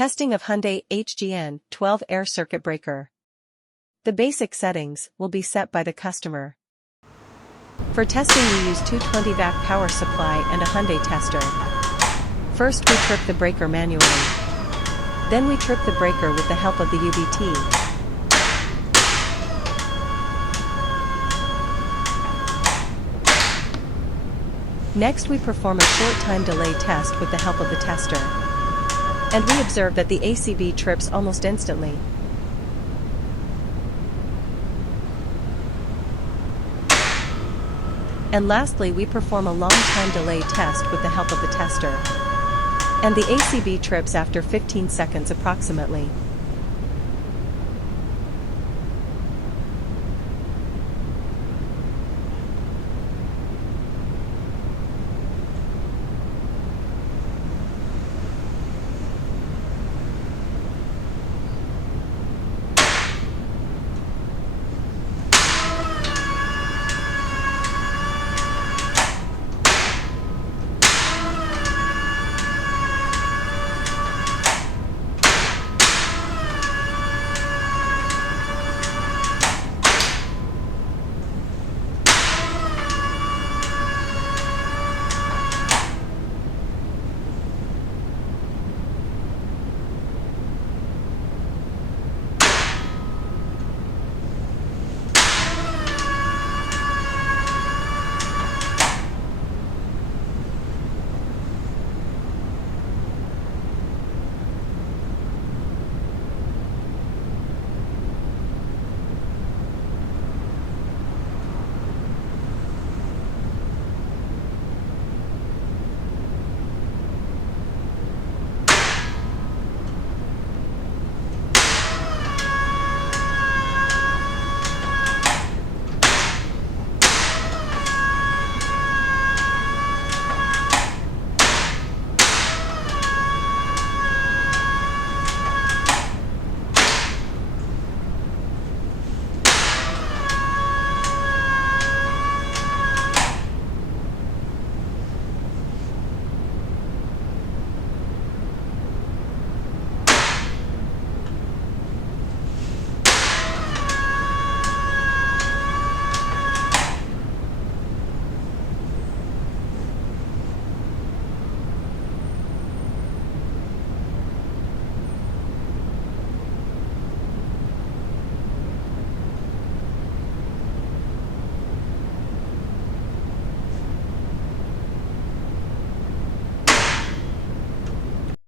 Testing of Hyundai HGN12 air circuit breaker. The basic settings will be set by the customer. For testing we use 220-vac power supply and a Hyundai tester. First we trip the breaker manually. Then we trip the breaker with the help of the UBT. Next we perform a short time delay test with the help of the tester. And we observe that the ACB trips almost instantly. And lastly we perform a long time delay test with the help of the tester. And the ACB trips after 15 seconds approximately.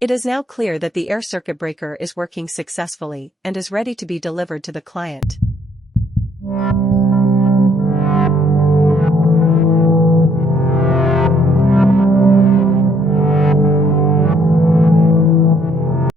It is now clear that the air circuit breaker is working successfully and is ready to be delivered to the client.